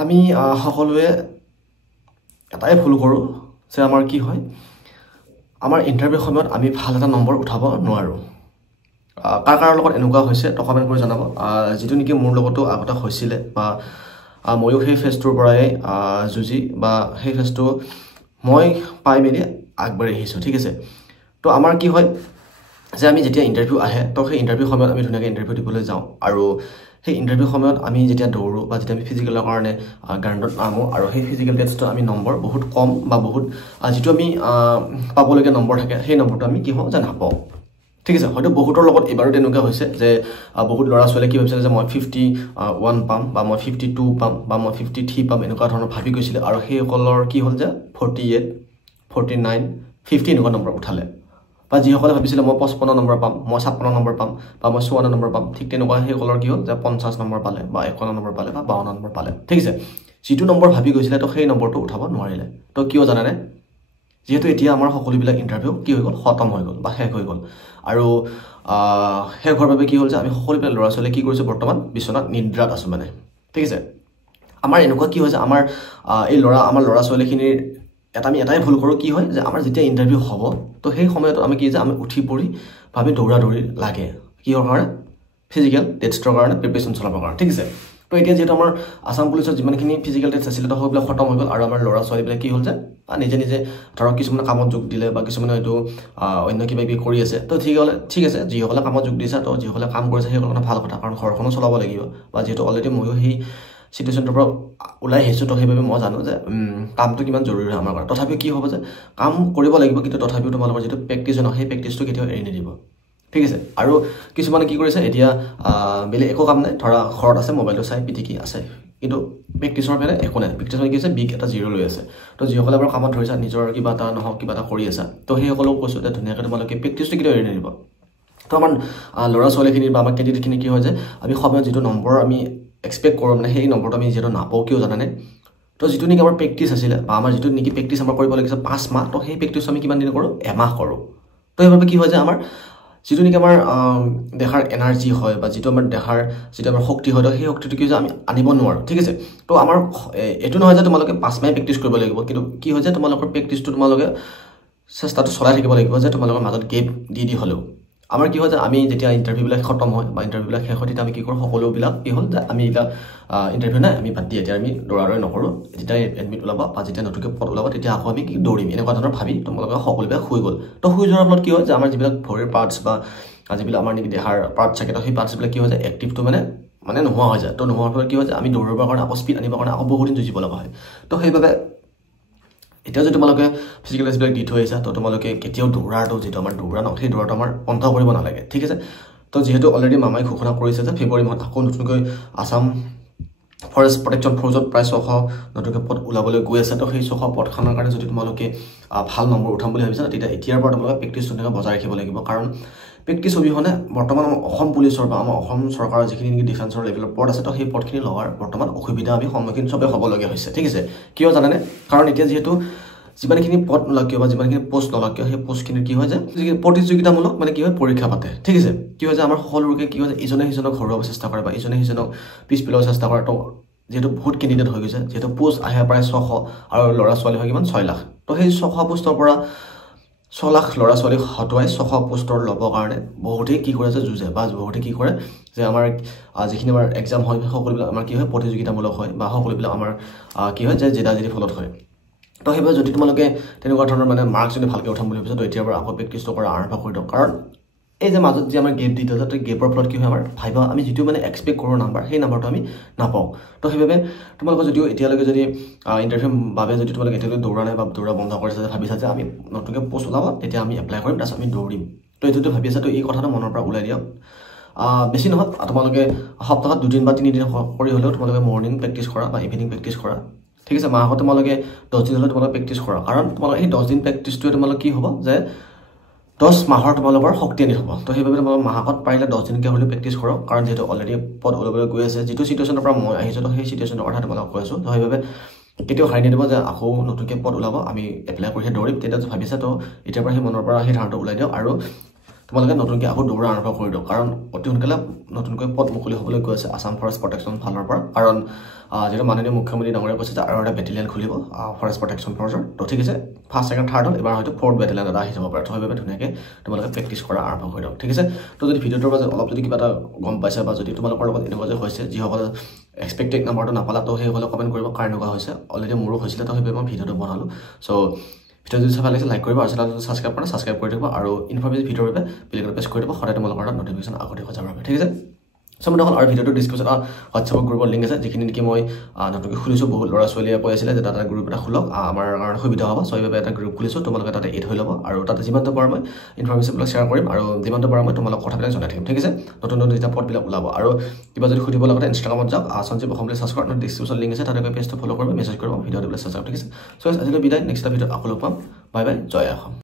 আমি সকলোৱে এটাই ভুল কৰোঁ যে আমাৰ কি হয় আমাৰ ইণ্টাৰভিউ সময়ত আমি ভাল এটা নম্বৰ উঠাব নোৱাৰোঁ কাৰ লগত এনেকুৱা হৈছে তো কমেণ্ট কৰি জনাব যিটো নেকি মোৰ লগতো আগতে হৈছিলে বা ময়ো সেই ফেজটোৰ পৰাই যুঁজি বা সেই ফেজটো মই পাই মেলি আগবাঢ়ি আহিছোঁ ঠিক আছে তো আমাৰ কি হয় যে আমি যেতিয়া ইণ্টাৰভিউ আহে তো সেই ইণ্টাৰভিউ সময়ত আমি ধুনীয়াকৈ ইণ্টাৰভিউ দিবলৈ যাওঁ আৰু সেই ইণ্টাৰভিউ সময়ত আমি যেতিয়া দৌৰোঁ বা যেতিয়া আমি ফিজিকেলৰ কাৰণে গ্ৰাউণ্ডত নামোঁ আৰু সেই ফিজিকেল টেষ্টত আমি নম্বৰ বহুত কম বা বহুত যিটো আমি পাবলগীয়া নম্বৰ থাকে সেই নম্বৰটো আমি কি হওঁ যে নাপাওঁ ঠিক আছে হয়তো বহুতৰ লগত এবাৰো তেনেকুৱা হৈছে যে বহুত ল'ৰা ছোৱালীয়ে কি ভাবিছিলে যে মই 51 পাম বা মই 52 পাম বা মই 53 পাম এনেকুৱা ধৰণৰ ভাবি গৈছিলে আৰু সেইসকলৰ কি হ'ল যে 48 49 50 এনেকুৱা নম্বৰ উঠালে বা যিসকলে ভাবিছিলে মই 55 নম্বৰ পাম মই 56 নম্বৰ পাম বা মই 54 নম্বৰ পাম ঠিক তেনেকুৱা সেইসকলৰ কি হ'ল যে 50 নম্বৰ পালে বা 51 নম্বৰ পালে বা 52 নম্বৰ পালে ঠিক আছে যিটো নম্বৰ ভাবি গৈছিলে তো সেই নম্বৰটো উঠাব নোৱাৰিলে তো কিয় জানানে যেহেতু এতিয়া আমাৰ সকলোবিলাক ইণ্টাৰভিউ কি হৈ গ'ল খতম হৈ গ'ল বা শেষ হৈ গ'ল আৰু শেষ হোৱাৰ বাবে কি হ'ল যে আমি সকলোবিলাক ল'ৰা ছোৱালীয়ে কি কৰিছোঁ বৰ্তমান বিচনাত নিদ্ৰাত আছোঁ মানে ঠিক আছে আমাৰ এনেকুৱা কি হৈছে আমাৰ আমাৰ ল'ৰা ছোৱালীখিনিৰ আমি এটাই ভুল কৰোঁ কি হয় যে আমাৰ যেতিয়া ইণ্টাৰভিউ হ'ব তো সেই সময়ত আমি কি যে আমি উঠি পৰি ভাবি দৌৰি লাগে কিহৰ কাৰণে ফিজিকেল টেষ্টৰ কাৰণে প্ৰিপেৰেশ্যন চলাবৰ কাৰণে ঠিক আছে তো এতিয়া যিহেতু আমাৰ আসাম পুলিচৰ যিমানখিনি ফিজিকেল টেষ্ট আছিলে তো সেইবিলাক খতম হৈ গ'ল আৰু আমাৰ ল'ৰা ছোৱালীবিলাক কি হ'ল যে নিজে ধৰক কিছুমানে কামত যোগ দিলে বা কিছুমানে হয়তো অন্য কিবা কিবি কৰি আছে তো ঠিক আছে যিসকলে কামত যোগ দিছে তো যিসকলে কাম কৰিছে সেইসকলৰ ভাল কথা কাৰণ ঘৰখনো চলাব লাগিব বা যিহেতু অলৰেডি ময়ো সেই চিটুৱেশ্যনটোৰ পৰা ওলাই আহিছোঁ তো সেইবাবে মই জানো যে কামটো কিমান জৰুৰী হয় আমাৰ কাৰণে তথাপিও কি হ'ব যে কাম কৰিব লাগিব কিন্তু তথাপিও তোমালোকৰ যিটো প্ৰেক্টিছ হয় সেই প্ৰেক্টিছটো কেতিয়াও এৰি নিদিব ঠিক আছে আৰু কিছুমানে কি কৰিছে এতিয়া বেলেগ একো কাম নাই ধৰা ঘৰত আছে মোবাইলটো চাই পিটিকি আছে কিন্তু প্ৰেক্টিছৰ কাৰণে একো নাই প্ৰেক্টিছৰ কি আছে বিগ এটা জিৰ' লৈ আছে তো যিসকলে বাৰু কামত ধৰিছা নিজৰ কিবা এটা নহওক কিবা এটা কৰি আছা তো সেইসকলক কৈছোঁ যে ধুনীয়াকৈ তোমালোকে প্ৰেক্টিছটো কেতিয়াও এৰি নিদিব তো আমাৰ ল'ৰা ছোৱালীখিনিৰ বা আমাৰ কেণ্ডিডেটখিনি কি হয় যে আমি সময়ত যিটো নম্বৰ আমি এক্সপেক্ট কৰোঁ মানে সেই নম্বৰটো আমি যিহেতু নাপাওঁ কিয় জানানে তো যিটো নেকি আমাৰ প্ৰেক্টিছ আছিলে বা আমাৰ যিটো নেকি প্ৰেক্টিছ আমাৰ কৰিব লাগিছে 5 মাহ তো সেই প্ৰেক্টিছ আমি কিমান দিন কৰোঁ এমাহ কৰোঁ তো সেইবাবে কি হয় যে আমাৰ যিটো নেকি আমাৰ দেহাৰ এনাৰ্জি হয় বা যিটো আমাৰ দেহাৰ যিটো আমাৰ শক্তি হয় তো সেই শক্তিটো কি হৈছে আমি আনিব নোৱাৰোঁ ঠিক আছে তো আমাৰ এইটো নহয় যে তোমালোকে 5 মাহে প্ৰেক্টিছ কৰিব লাগিব কিন্তু কি হয় যে তোমালোকৰ প্ৰেক্টিছটো তোমালোকে চেষ্টাটো চলাই থাকিব লাগিব যে তোমালোকৰ মাজত গেপ দি হ'লেও আমাৰ কি হয় যে আমি যেতিয়া ইণ্টাৰভিউবিলাক খতম হয় বা ইণ্টাৰভিউবিলাক শেষ হয় তেতিয়া আমি কি কৰোঁ সকলোবিলাক কি হ'ল যে আমি এতিয়া ইণ্টাৰভিউ নাই আমি বাদ দি এতিয়া আমি দৌৰা নকৰোঁ যেতিয়া এডমিট ওলাব বা যেতিয়া নতুনকৈ পদ ওলাব তেতিয়া আকৌ আমি কি দৌৰিম এনেকুৱা ধৰণৰ ভাবি তোমালোকে সকলোবিলাক শুই গ'ল তো শুই যোৱাৰ ফলত কি হয় যে আমাৰ যিবিলাক ভৰিৰ পাৰ্টছ বা যিবিলাক আমাৰ নেকি দেহাৰ পাৰ্টছ থাকে তো সেই পাৰ্টছবিলাক কি হয় যে এক্টিভটো মানে নোহোৱা হৈ যায় তো নোহোৱাৰ ফলত কি হয় যে আমি দৌৰিবৰ কাৰণে আকৌ স্পীড আনিবৰ কাৰণে আকৌ বহুত দিন যুঁজিব লগা হয় তো সেইবাবে এতিয়া যদি তোমালোকে ফিজিকেল টেষ্টবিলাক দি থৈ আহিছা তো তোমালোকে কেতিয়াও দৌৰাটো যিটো আমাৰ দৌৰা ন সেই দৌৰাটো আমাৰ বন্ধ কৰিব নালাগে ঠিক আছে তো যিহেতু অলৰেডি মামাই ঘোষণা কৰিছে যে ফেব্ৰুৱাৰী মাহত আকৌ নতুনকৈ আসাম ফৰেষ্ট প্ৰটেকশ্যন ফ'ৰ্চত প্ৰায় 600 নতুনকৈ পদ ওলাবলৈ গৈ আছে তো সেই 600 পদখনৰ কাৰণে যদি তোমালোকে ভাল নম্বৰ উঠাম বুলি ভাবিছা তেতিয়া এতিয়াৰ পৰা তোমালোকে প্ৰেক্টিছ ধুনীয়াকৈ বজাই ৰাখিব লাগিব কাৰণ প্ৰেক্টিছ অবিহনে বৰ্তমান অসম পুলিচৰ বা আমাৰ অসম চৰকাৰৰ যিখিনি নেকি ডিফেন্সৰ লেভেলৰ পদ আছে তো সেই পদখিনি লোৱাৰ বৰ্তমান অসুবিধা আমি সন্মুখীন চবেই হ'বলগীয়া হৈছে ঠিক আছে কিয় জানানে কাৰণ এতিয়া যিহেতু যিমানখিনি পদ নলয় কিয় বা যিমানখিনি পোষ্ট নলয় কিয় সেই পোষ্টখিনিৰ কি হয় যে প্ৰতিযোগিতামূলক কি হয় পৰীক্ষা পাতে ঠিক আছে কি হয় যে আমাৰ সকলোকে কি হয় যে ইজনে সিজনক হৰুৱাব চেষ্টা কৰে বা ইজনে সিজনক পিছ পেলাব চেষ্টা কৰে তো যেহেতু বহুত কেণ্ডিডেট হৈ গৈছে যেহেতু পোষ্ট আহে প্ৰায় 600 আৰু ল'ৰা ছোৱালী হয় কিমান 6 লাখ তো সেই 600 পোষ্টৰ পৰা 6 লাখ ল'ৰা ছোৱালীক হতুৱাই 600 পোষ্টৰ ল'বৰ কাৰণে বহুতেই কি কৰে যে যুঁজে বা বহুতে কি কৰে যে আমাৰ যিখিনি আমাৰ এক্সাম হয় সকলোবিলাক আমাৰ কি হয় প্ৰতিযোগিতামূলক হয় বা সকলোবিলাক আমাৰ কি হয় যে জেদাজেদি ফলত হয় তো সেইবাবে যদি তোমালোকে তেনেকুৱা ধৰণৰ মাৰ্কছ যদি ভালকৈ উঠাম বুলি ভাবিছা তো এতিয়াৰ পৰা আকৌ প্ৰেক্টিছটো কৰা আৰম্ভ কৰি দিওঁ কাৰণ এই যে মাজত যে আমাৰ গেপ দি থৈছে তো গেপৰ ফলত কি হয় আমাৰ ভাবিবা আমি যিটো এক্সপেক্ট কৰোঁ নাম্বাৰ সেই নাম্বাৰটো আমি নাপাওঁ তো সেইবাবে তোমালোকে যদিও এতিয়ালৈকে যদি ইণ্টাৰভিউ বাবে যদি তোমালোকে এতিয়ালৈকে দৌৰা নাই বা দৌৰা বন্ধ কৰিছা যে ভাবিছা যে আমি নতুনকৈ পোষ্ট ওলাব তেতিয়া আমি এপ্লাই কৰিম তাৰপিছত আমি দৌৰিম তো এইটো ভাবি আছা তো এই কথাটো মনৰ পৰা ওলাই দিয়ক বেছি নহয় তোমালোকে সপ্তাহত 2 দিন বা 3 দিন কৰি হ'লেও তোমালোকে মৰ্ণিং প্ৰেক্টিছ কৰা বা ইভিনিং প্ৰেক্টিছ কৰা ঠিক আছে মাহত তোমালোকে 10 দিন হ'লে তোমালোকে প্ৰেক্টিছ কৰা কাৰণ তোমালোকে এই 10 দিন প্ৰেক্টিছটোৱে তোমালোকে কি হ'ব যে 10 মাহৰ তোমালোকৰ শক্তি আনি হ'ব তো সেইবাবে তোমালোকে মাহত পাৰিলে 10 দিনকৈ হ'লেও প্ৰেক্টিছ কৰক কাৰণ যিহেতু অলৰেডি পদ ওলাবলৈ গৈ আছে যিটো চিটুৱেশ্যনৰ পৰা মই আহিছোঁ তো সেই চিটুৱেশ্যনৰ কথা তোমালোকক কৈ আছোঁ তো সেইবাবে কেতিয়াও হাৰি নিদিব যে আকৌ নতুনকৈ পদ ওলাব আমি এপ্লাই কৰিহে দৌৰিম তেতিয়া ভাবিছা তো এতিয়াৰ পৰা সেই মনৰ পৰা সেই ধাৰণাটো ওলাই দিয়ক আৰু তোমালোকে নতুনকৈ আকৌ দৌৰা আৰম্ভ কৰি দিওঁ কাৰণ অতি সোনকালে নতুনকৈ পদ মুকলি হ'বলৈ গৈ আছে আসাম ফৰেষ্ট প্ৰটেকশ্যন ফালৰ পৰা কাৰণ যিটো মাননীয় মুখ্যমন্ত্ৰী ডাঙৰীয়াই কৈছে যে আৰু এটা বেটেলিয়ান খুলিব ফৰেষ্ট প্ৰটেকশ্যন ফৰ্চৰ তো ঠিক আছে ফাৰ্ষ্ট ছেকেণ্ড থাৰ্ড হ'ল এবাৰ হয়তো ফ'ৰ্থ বেটেলিয়ান এটা আহি যাব পাৰে তো সেইবাবে ধুনীয়াকৈ তোমালোকে প্ৰেক্টিছ কৰা আৰম্ভ কৰি দিওঁ ঠিক আছে তো যদি ভিডিঅ'টোৰ মাজত অলপ যদি কিবা এটা গম পাইছে বা যদি তোমালোকৰ লগত এনেকুৱা যে হৈছে যিসকলে এক্সপেক্টেড নাম্বাৰটো নাপালা তো সেইসকলে কমেণ্ট কৰিব কাৰ এনেকুৱা হৈছে অলৰেডি মোৰো হৈছিলে তো সেইবাবে মই ভিডিঅ'টো বনালোঁ চ' ভিডিঅ' যদি চাই ভাল লাগিছে লাইক কৰিব আৰু চেনেলটো ছাবস্ক্ৰাইব কৰা ছাবস্ক্ৰাইব কৰি দিব আৰু ইনফৰ্মেটিভ ভিডিঅ'ৰ বাবে বেলেগত প্ৰেছ কৰি দিব সদায় তোমালোকৰ তাত নটিফিকেশ্যন আগতে হৈ যাব ঠিক আছে চ' মই দেখোন আৰু ভিডিঅ'টো ডিছক্ৰিপশ্যনত হোৱাটছএপৰ গ্ৰুপৰ লিংক আছে যিখিনি নেকি মই নতুনকৈ খুলিছোঁ বহুত ল'ৰা ছোৱালীয়ে কৈ আছিলে যে তাতে গ্ৰুপ এটা খোলক আমাৰ কাৰণে সুবিধা হ'ব চ' সেইবাবে এটা গ্ৰুপ খুলিছোঁ তোমালোকে তাতে এড হৈ ল'ব আৰু তাতে যিমানটো পাৰোঁ মই ইনফৰ্মেশ্যনবিলাক শ্বেয়াৰ কৰিম আৰু যিমানটো পাৰোঁ মই তোমালোকক কথাবিলাক জনাই থাকিম ঠিক আছে নতুন নতুন যেতিয়া পদবিলাক ওলাব আৰু কিবা যদি সুধিব লগতে ইনষ্টাগ্ৰামত যাওক সঞ্জীৱ অসম বুলি ছাৰ্চ কৰক ডিছক্ৰিপশ্যন লিংক আছে তাতে গৈ পেজটো ফ'ল' কৰিব মেছেজ কৰিব ভিডিঅ' দিবলৈ চেষ্টা কৰিম ঠিক আছে চ' আজিলৈ বিদায় নেক্সট ভিডিঅ'ত আকৌ লগ পাম বাই বাই জয় অসম